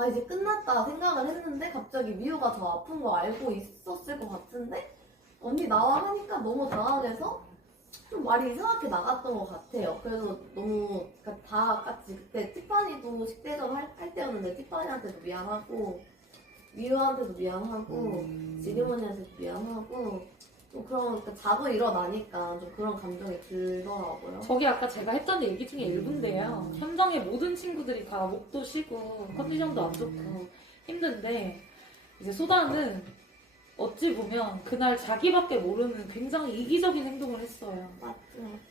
아 이제 끝났다 생각을 했는데 갑자기 미우가 더 아픈 거 알고 있었을 것 같은데 언니 나와 하니까 너무 당황해서 좀 말이 이상하게 나갔던 것 같아요. 그래서 너무 그러니까 다 같이 그때 티파니도 식대전 할 때였는데 티파니한테도 미안하고 미우한테도 미안하고 지리머니한테도 미안하고 또 그런 그러니까 자고 일어나니까 좀 그런 감정이 들더라고요. 저기 아까 제가 했던 얘기 중에 일부인데요. 현장의 모든 친구들이 다 목도 쉬고 컨디션도 안 좋고 힘든데 이제 소다는 어찌 보면 그날 자기밖에 모르는 굉장히 이기적인 행동을 했어요. 맞죠.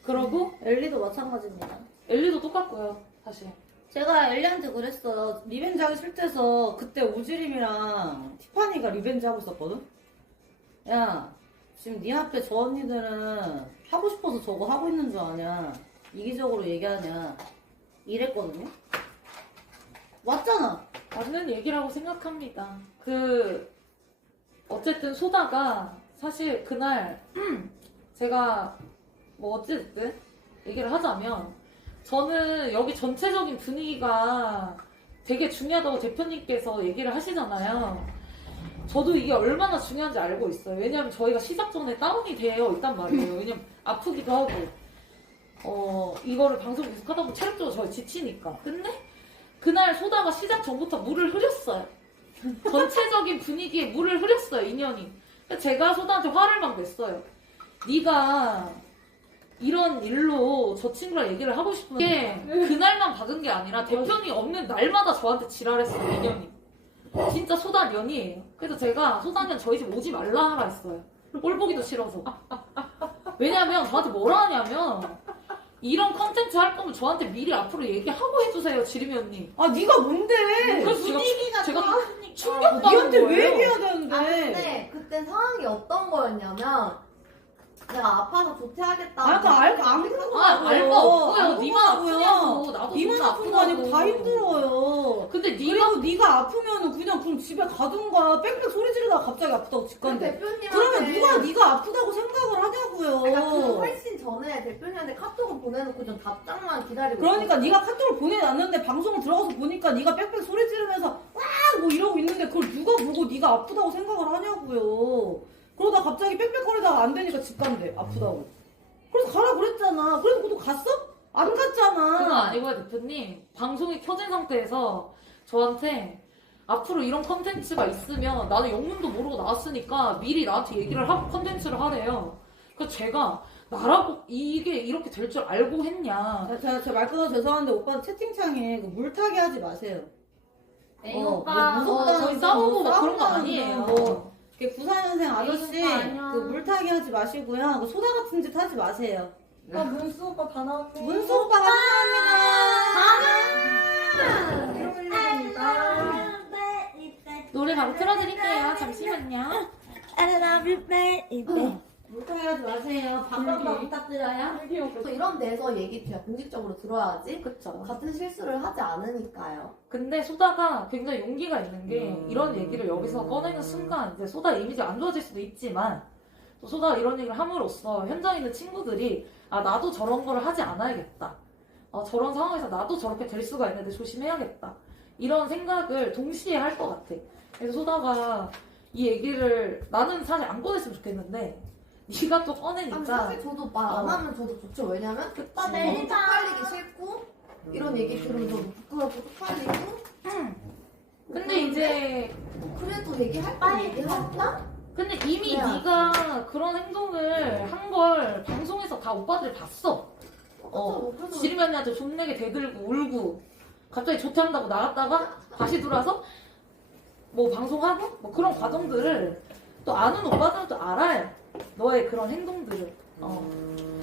그러고 엘리도 마찬가지입니다. 엘리도 똑같고요. 사실 제가 엘리한테 그랬어요. 리벤지 하기 싫대서 그때 오지림이랑 티파니가 리벤지 하고 있었거든? 야, 지금 네 앞에 저 언니들은 하고 싶어서 저거 하고 있는 줄 아냐? 이기적으로 얘기하냐? 이랬거든요? 맞잖아! 맞는 얘기라고 생각합니다. 어쨌든 소다가 사실 그날 제가 뭐 어쨌든 얘기를 하자면 저는 여기 전체적인 분위기가 되게 중요하다고 대표님께서 얘기를 하시잖아요. 저도 이게 얼마나 중요한지 알고 있어요. 왜냐면 저희가 시작 전에 다운이 되어 있단 말이에요. 왜냐면 아프기도 하고 이거를 방송 계속 하다 보면 체력적으로 저희 지치니까. 근데 그날 소다가 시작 전부터 물을 흐렸어요. 전체적인 분위기에 물을 흐렸어요, 인연이. 제가 소다한테 화를 막 냈어요. 네가 이런 일로 저 친구랑 얘기를 하고 싶은 게 그날만 박은 게 아니라 대표님 없는 날마다 저한테 지랄했어요, 인연이. 진짜 소다 년이에요. 그래서 제가 소다년 저희 집 오지 말라 하라 했어요. 꼴 보기도 싫어서. 왜냐면 저한테 뭐라 하냐면 이런 컨텐츠 할 거면 저한테 미리 앞으로 얘기하고 해주세요, 지림이 언니. 아, 네가 뭔데? 그래서 분위기가 제가 좀 충격받은 니한테 거예요. 왜 얘기해야 되는데? 아 근데 그때 상황이 어떤 거였냐면 내가 아파서 조퇴하겠다. 안 그러는 알바 없고요. 안 니만 그러고요. 아프냐고. 나도 니만 존나 아픈 거 아니고 아프다고. 다 힘들어요. 근데 니가 그리고 네가 아프면은 그냥 집에 가든가 빽빽 소리 지르다가 갑자기 아프다고 집 그 간대. 대표님한테 그러면 누가 네가 아프다고 생각을 하냐고요. 그러니까 그 훨씬 전에 대표님한테 카톡을 보내놓고 좀 답장만 기다리고 그러니까 있었어요. 네가 카톡을 보내놨는데 방송을 들어가서 보니까 네가 빽빽 소리 지르면서 와 뭐 이러고 있는데 그걸 누가 보고 네가 아프다고 생각을 하냐고요. 그러다 갑자기 빽빽거리다가 안 되니까 집 간대. 아프다고. 그래서 가라 그랬잖아. 그래서 그것도 갔어? 안 갔잖아. 그건 아니고요, 대표님. 방송이 켜진 상태에서 저한테 앞으로 이런 컨텐츠가 있으면 나는 영문도 모르고 나왔으니까 미리 나한테 얘기를 하고 컨텐츠를 하래요. 그래서 제가 나라고 이게 이렇게 될 줄 알고 했냐. 저 말 끊어서 죄송한데 오빠 채팅창에 그 물타기 하지 마세요. 에이 뭐 오빠 무섭다는 저희 싸우고 막 그런 거 싸운다는 아니에요. 뭐 이렇게 94년생 아저씨 에이, 오빠 안녕. 그 물타기 하지 마시고요. 그 소다 같은 짓 하지 마세요. 아, 문수 오빠 다 나왔네. 문수 오빠가 노래 바로 틀어드릴게요. 잠시만요. I love you, baby. 물타기 하지 마세요. 반박만 부탁드려요. 또 이런 데서 얘기 그냥 공식적으로 들어야지 그쵸. 같은 실수를 하지 않으니까요. 근데 소다가 굉장히 용기가 있는 게 이런 얘기를 여기서 꺼내는 순간 이제 소다 이미지가 안 좋아질 수도 있지만 또 소다가 이런 얘기를 함으로써 현장에 있는 친구들이 아 나도 저런 거를 하지 않아야겠다. 저런 상황에서 나도 저렇게 될 수가 있는데 조심해야겠다. 이런 생각을 동시에 할 것 같아. 그래서 소다가 이 얘기를 나는 사실 안 꺼냈으면 좋겠는데 네가 또 아니, 꺼내니까 사실 저도 말 안 하면 저도 좋죠. 왜냐면 너무 쪽팔리기 싫고 이런 얘기 들으면 저도 부끄럽고 쪽팔리고 근데 이제 그래도 얘기할 거 얘기할까? 근데 이미 그래요. 네가 그런 행동을 한 걸 방송에서 다 오빠들이 봤어. 그래서 지림이 언니한테 존내게 대들고 울고 갑자기 조퇴한다고 나갔다가 다시 들어와서 뭐 방송하고 뭐 그런 과정들을 또 아는 오빠들도 알아요. 너의 그런 행동들을.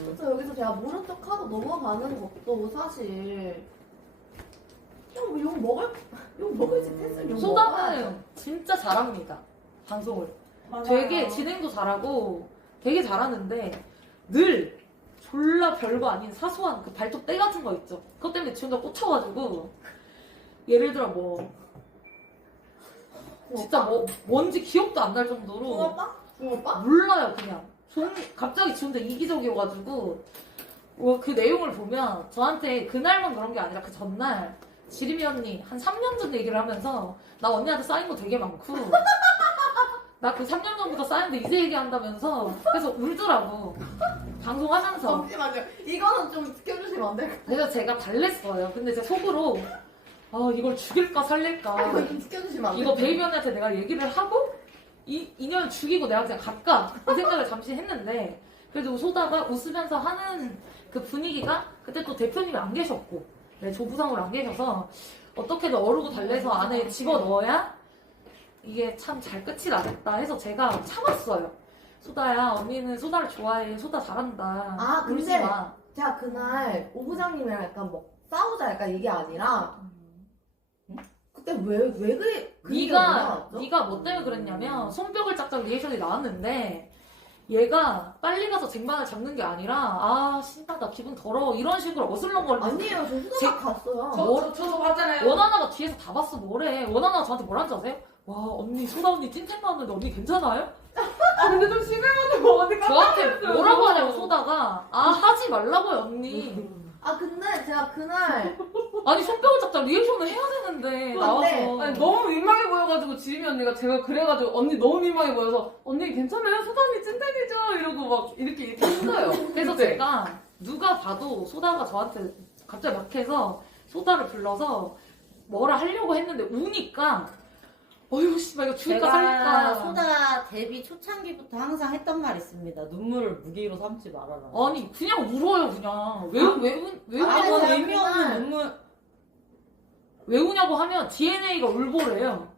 그래서 여기서 제가 모른 척하고 넘어가는 것도 사실 그냥 욕 먹을 짓 했으면 욕 먹어야죠. 소다는 진짜 잘합니다. 방송을. 되게 진행도 잘하고 되게 잘하는데 늘 졸라 별거 아닌 사소한 그 발톱 때 같은 거 있죠. 그것 때문에 지 혼자 꽂혀가지고 예를 들어 뭐 진짜 뭐 뭔지 기억도 안 날 정도로 붕어빵? 몰라요 그냥. 갑자기 지 혼자 이기적이어가지고 그 내용을 보면 저한테 그날만 그런 게 아니라 그 전날 지림이 언니 한 3년 전 얘기를 하면서 나 언니한테 쌓인 거 되게 많고 나 그 3년 전부터 쌓였는데 이제 얘기한다면서 그래서 울더라고 방송하면서. 잠시만요. 이거는 좀 지켜주시면 안 될까요? 그래서 제가 달랬어요. 근데 제 속으로 이걸 죽일까 살릴까 이거 좀 지켜주시면 안 이거 될까요? 베이비 언니한테 내가 얘기를 하고 이 인연 죽이고 내가 그냥 갈까 이 생각을 잠시 했는데 그래도 소다가 웃으면서 하는 그 분위기가 그때 또 대표님이 안 계셨고 네, 조부상으로 안 계셔서 어떻게든 어르고 달래서 안에 집어넣어야 이게 참 잘 끝이 나겠다 해서 제가 참았어요. 소다야 언니는 소다를 좋아해. 소다 잘한다. 아, 근데 울지 마. 제가 그날 오 부장님이랑 약간 뭐 싸우자 약간 이게 아니라 그때 왜 그래? 그 얘기가 왜 나왔죠? 네가 뭐 때문에 그랬냐면 손뼉을 짝짝 리액션이 나왔는데 얘가 빨리 가서 쟁반을 잡는 게 아니라 신나 나 기분 더러워 이런 식으로 어슬렁거리면서 아니에요. 저 후다닥 갔어요. 저도 봤잖아요. 원하나가 뒤에서 다 봤어. 뭐래. 원하나가 저한테 뭐라는지 아세요? 와 언니 소다 언니 찐텐 나왔는데 언니 괜찮아요? 근데 좀 시간이 언니 저한테 뭐라고 하냐고 소다가 하지 말라고요 언니. 아 근데 제가 그날 아니 손뼉을 짝짝 리액션을 해야 되는데 나와서 아니, 너무 민망해 보여가지고 지림이 언니가 제가 그래가지고 언니 너무 민망해 보여서 언니 괜찮아요? 소다 언니 찐텐이죠? 이러고 막 이렇게 했어요. 그래서 제가 누가 봐도 소다가 저한테 갑자기 막 해서 소다를 불러서 뭐라 하려고 했는데 우니까 어휴 씨발 이거 죽을까 제가 살릴까. 소다 데뷔 초창기부터 항상 했던 말 있습니다. 눈물을 무기로 삼지 말아라. 아니 그냥 울어요 그냥 왜 아니, 우냐고 제가 의미 없는 그날- 눈물. 왜 우냐고 하면 DNA가 울보래요.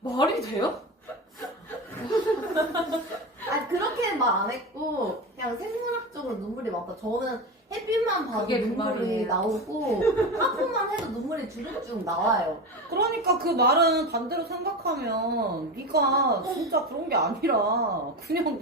말이 돼요? 아니 그렇게 말 안 했고 그냥 생물학적으로 눈물이 많다. 저는 햇빛만 봐도 그게 그 눈물이 말이에요. 나오고 하품만 해도 눈물이 주룩주룩 나와요. 그러니까 그 말은 반대로 생각하면 네가 진짜 그런 게 아니라 그냥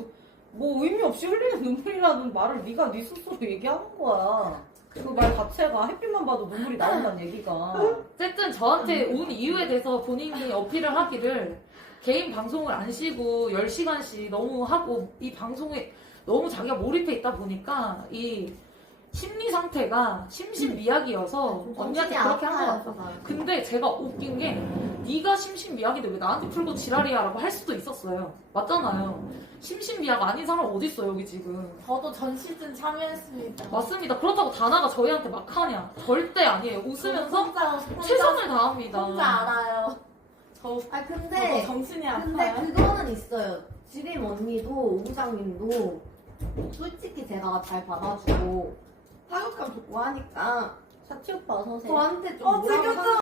뭐 의미 없이 흘리는 눈물이라는 말을 네가 네 스스로 얘기하는 거야. 그 말 자체가 햇빛만 봐도 눈물이 나온다는 얘기가. 어쨌든 저한테 온 이유에 대해서 본인이 어필을 하기를 개인 방송을 안 쉬고 10시간씩 너무 하고 이 방송에 너무 자기가 몰입해 있다 보니까 이 심리 상태가 심신미약이어서 언니한테 그렇게 한 것 같아. 근데 제가 웃긴 게 네가 심신미약인데 왜 나한테 풀고 지랄이야 라고 할 수도 있었어요. 맞잖아요. 심신미약 아닌 사람 어딨어 여기 지금. 저도 전 시즌 참여했습니다. 맞습니다. 그렇다고 다나가 저희한테 막 하냐. 절대 아니에요. 웃으면서 혼자 최선을 다합니다. 혼자 알아요. 저도 근데 정신이 근데 아파요. 그거는 있어요. 지림 언니도 오 부장님도 솔직히 제가 잘 받아주고 타격감 좋고 하니까 사치 오빠 어서 오세요. 저한테 좀 어, 뭐라고 지금 하는